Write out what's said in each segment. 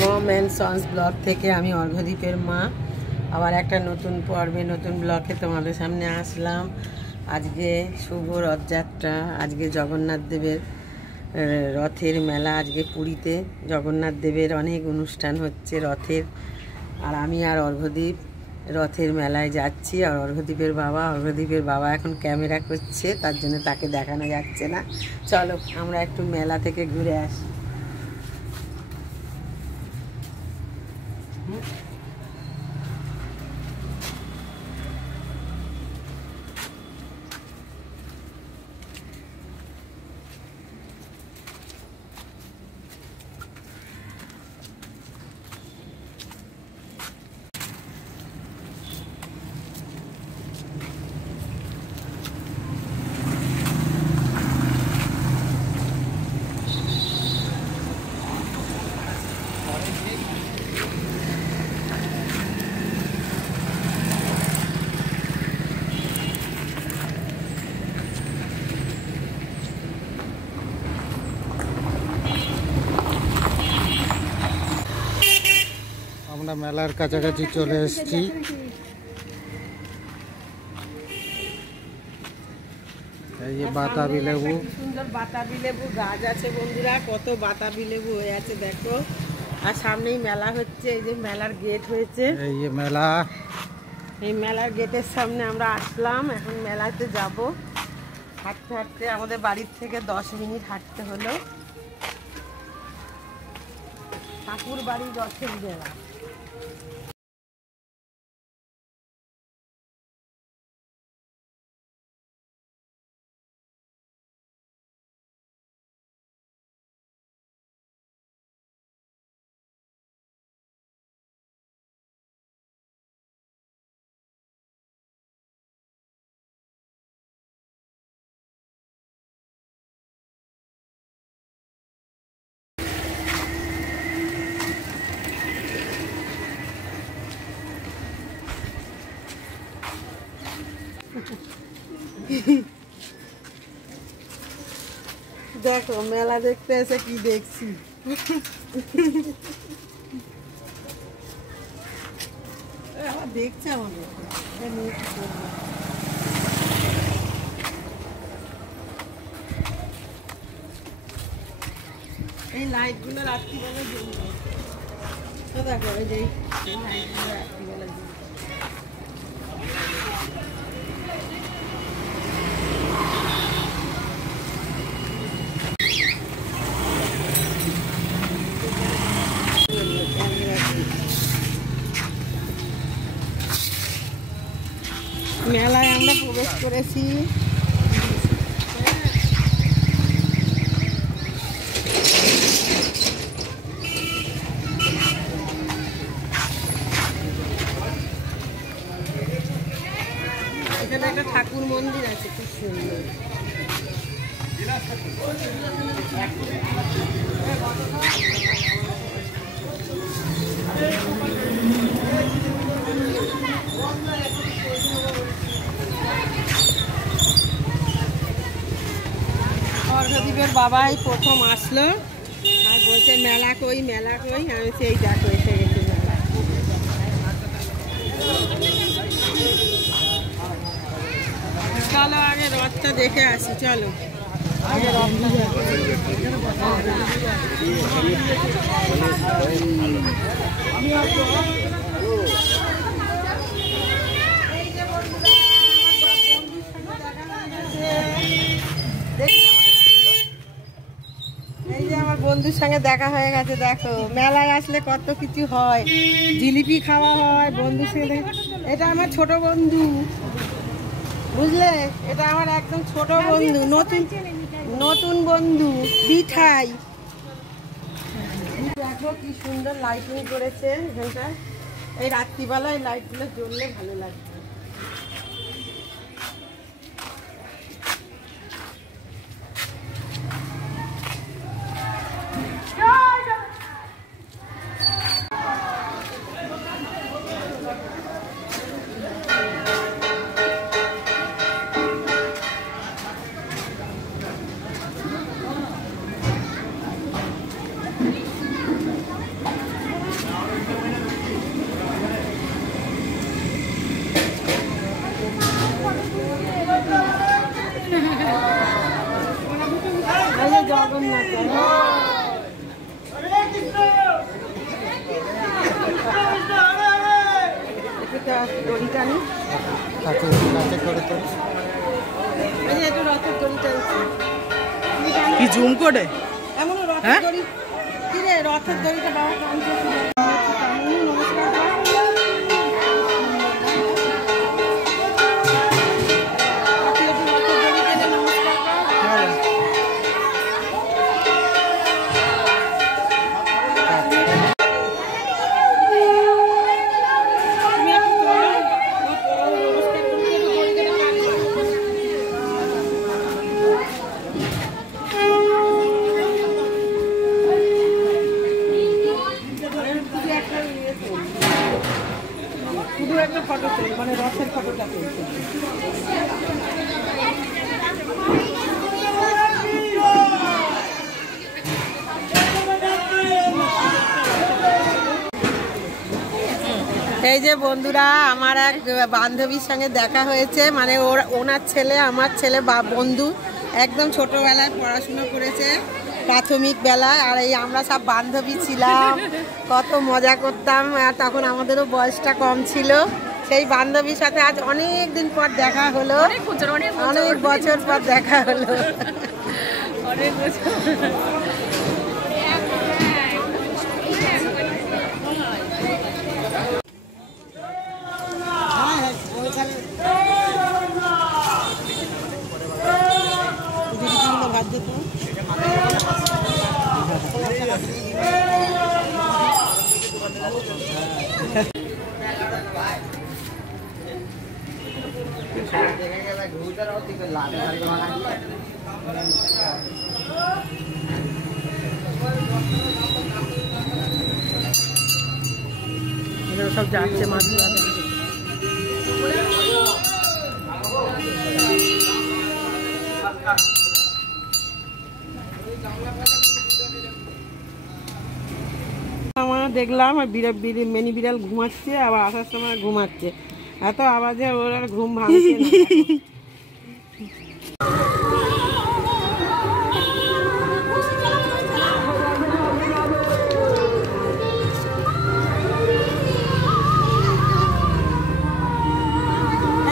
Mom and sons blog থেকে আমি অর্ঘ্যদীপের মা আবার একটা নতুন পর্বে নতুন ব্লগে তোমাদের সামনে আসলাম। আজকে শুভ রথযাত্রা, আজকে জগন্নাথ দেবের রথের মেলা, আজকে পুরীতে জগন্নাথ দেবের অনেক অনুষ্ঠান হচ্ছে রথের। আর আমি আর অর্ঘ্যদীপ রথের মেলায় যাচ্ছি। আর অর্ঘ্যদীপের বাবা এখন ক্যামেরা করছে, তার জন্য তাকে দেখানো যাচ্ছে না। চলো আমরা একটু মেলা থেকে ঘুরে আসি। আমরা মেলার কাছাকাছি চলে এসেছি। এই যে বাতাবি লেবু, সুন্দর বাতাবি লেবু গাছ আছে বন্ধুরা, কত বাতাবি লেবু হয়ে আছে দেখো। আর সামনেই মেলা হচ্ছে, এই যে মেলার গেট হয়েছে, এই যে মেলা। এই মেলার গেটের সামনে আমরা আসলাম, এখন মেলাতে যাব। হাঁটতে হাঁটতে আমাদের বাড়ির থেকে 10 মিনিট হাঁটতে হলো। ঠাকুর বাড়ি রথের মেলা। দেখো মেলা দেখতে এসে কি দেখছি। আবার দেখছে আমাদের, এই লাইটগুলো রাত্রিবেলার জন্য। তো দেখো এই যে লাইটগুলো রাত্রিবেলার জন্য। মেলায় আমরা প্রবেশ করেছি। এখানে একটা ঠাকুর মন্দির আছে, খুব সুন্দর। অর্ঘ্যদীপের বাবাই প্রথম আসলো আর বলছে মেলা কই মেলা কই। আমি সেই দেখো এসে গেছি মেলা। চলো আগে রথটা দেখে আসি, চলো আগে রথটা। এই যে আমার বন্ধুর সঙ্গে দেখা হয়ে গেছে। দেখো মেলায় আসলে কত কিছু হয়, জিলিপি খাওয়া হয় বন্ধুর সঙ্গে। এটা আমার ছোট বন্ধু, বুঝলে, এটা আমার একদম ছোট বন্ধু, নতুন বন্ধু বিঠাই। দেখো কি সুন্দর লাইটিং করেছে এখানটা। এই রাত্রিবেলায় লাইটগুলো জ্বললে ভালো লাগবে। টানি। কাছে কাছে করে তো এই যে একটু রথের দড়ি টানছি। কি জুম করে? এমনও রথের দড়ি কি রে, রথের দড়িটা বাবা টানছে। নমস্কার কর। রথের দড়ি টেনে নমস্কার কর। তুমি একটু করো, নমস্কার করতে একটু দড়ি টেনে টানো। শুধু একটা ফটো তোল, মানে রথের ফটোটা তুলছে। এই যে বন্ধুরা, আমার এক বান্ধবীর সঙ্গে দেখা হয়েছে, মানে ওনার ছেলে আমার ছেলে বা বন্ধু, একদম ছোটবেলায় পড়াশুনো করেছে প্রাথমিক বেলায়। আর এই আমরা সব বান্ধবী ছিলাম, কত মজা করতাম। আর তখন আমাদেরও বয়সটা কম ছিল। সেই বান্ধবীর সাথে আজ অনেক দিন পর দেখা হলো, অনেক বছর পর দেখা হলো। অনেক বছর। সব যাচ্ছে মাঝে আমার দেখলাম মিনি বিড়াল ঘুমাচ্ছে, আবার আসার সময় ঘুমাচ্ছে। এত আওয়াজে ওর আর ঘুম ভাঙছে না।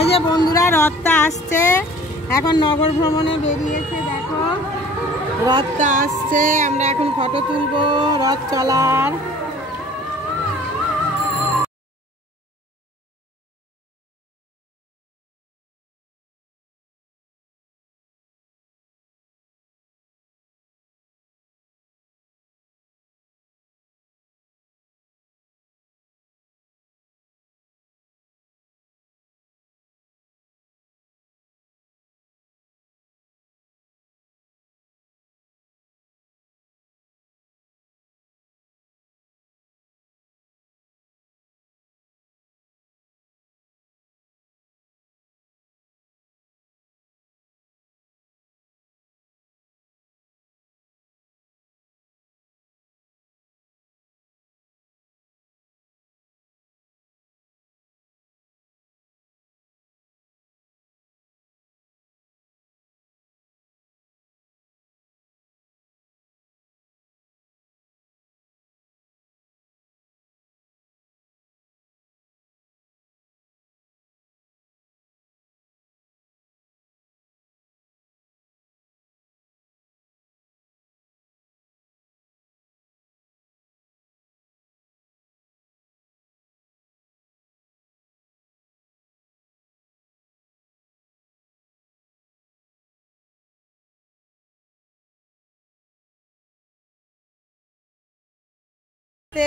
এই যে বন্ধুরা, রথটা আসছে, এখন নগর ভ্রমণে বেরিয়েছে। দেখো রথটা আসছে, আমরা এখন ফটো তুলবো রথ চলার।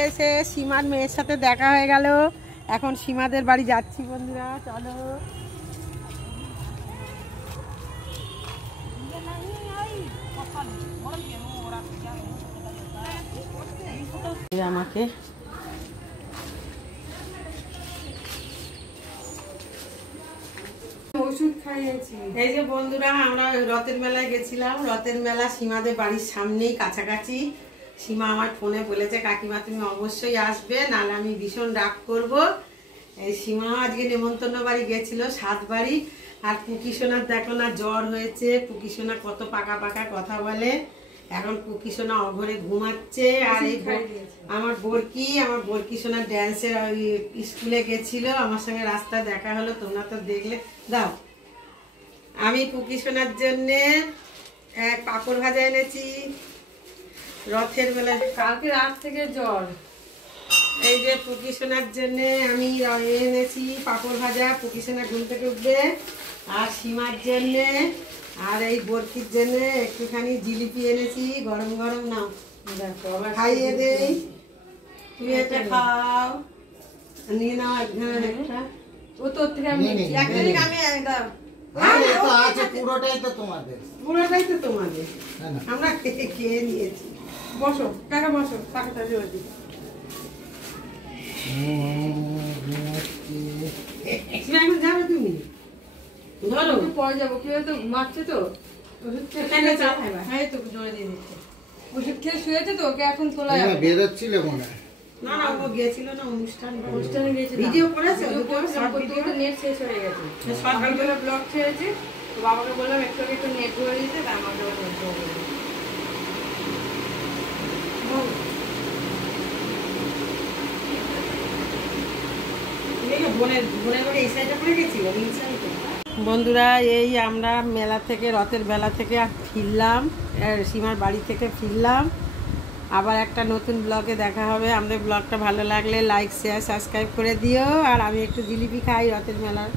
এসে সীমার মেয়ের সাথে দেখা হয়ে গেল। এখন সীমাদের বাড়ি যাচ্ছি বন্ধুরা, চলো। আমাকে ওষুধ খাইয়েছি। এই যে বন্ধুরা, আমরা রথের মেলায় গেছিলাম। রথের মেলা সীমাদের বাড়ির সামনেই, কাছাকাছি। সীমা আমার ফোনে বলেছে, কাকিমা তুমি অবশ্যই আসবে, নাহলে আমি ভীষণ রাগ করব। এই সীমা আজকে নেমন্তন্ন বাড়ি গেছিল, 7 বাড়ি। আর পুকি সোনার দেখো না জ্বর হয়েছে। পুকি সোনা কত পাকা পাকা কথা বলে। এখন কুকি সোনা অঘরে ঘুমাচ্ছে। আর এই আমার বরকি সোনা ড্যান্সের স্কুলে গেছিল, আমার সঙ্গে রাস্তায় দেখা হলো, তোমরা তো দেখলে। দাও, আমি কুকি সোনার জন্যে এক পাঁপড় ভাজা এনেছি রথের বেলায়। কালকে রাত থেকে জ্বর। এই যে পুকি সোনার জন্য আমি এনেছি পাঁপড় ভাজা, পুকি সোনা ঘুম থেকে উঠবে। আর সীমার জন্য আর এই বরকির জন্য একটুখানি জিলিপি এনেছি, গরম গরম। নাও খাইয়ে দেই, তুমি এটা খাও, নিয়ে নাও একটা। ও তোর থেকে আমি নে, নে, একটা নে, দিন নে। আমি দাও। এই তো আছে, পুরোটাই তো তোমাদের। পুরোটাই তো তোমাদের, না, না। আমরা খেয়ে নিয়েছি। বসো কাকা, বসো কাকা তাহলে ওই সীমা, এখন যাবে তুমি? ধরো, একটু পরে যাবো, কেউ তো ঘুমাচ্ছে তো ওষুধ খেয়ে এখানে শুয়েছে। চা খাইবা। হ্যাঁ, তো জোরে দিয়ে দিচ্ছে। ওষুধ খেয়ে শুয়েছে তো, ওকে এখন তোলা এই না, যাবে না। বেরোচ্ছিলে মনে হয়। না না, ও গিয়েছিল না অনুষ্ঠান। অনুষ্ঠানে গিয়েছিলাম। ভিডিও করেছে? ভিডিও দুটো করেছিলাম, short করতে video? করতে নেট শেষ হয়ে গেছে। short video? সকালবেলা ব্লগ ছেড়েছি, তো বাবাকে বললাম একটু আগে একটু নেট ভরে দিতে, তা আমাকে ওর নেট ভরে দিল। বন্ধুরা, এই আমরা মেলা থেকে, রথের বেলা থেকে আর ফিরলাম, সীমার বাড়ি থেকে ফিরলাম। আবার একটা নতুন ব্লগে দেখা হবে। আমাদের ব্লগটা ভালো লাগলে লাইক, শেয়ার, সাবস্ক্রাইব করে দিও। আর আমি একটু জিলিপি খাই রথের মেলার।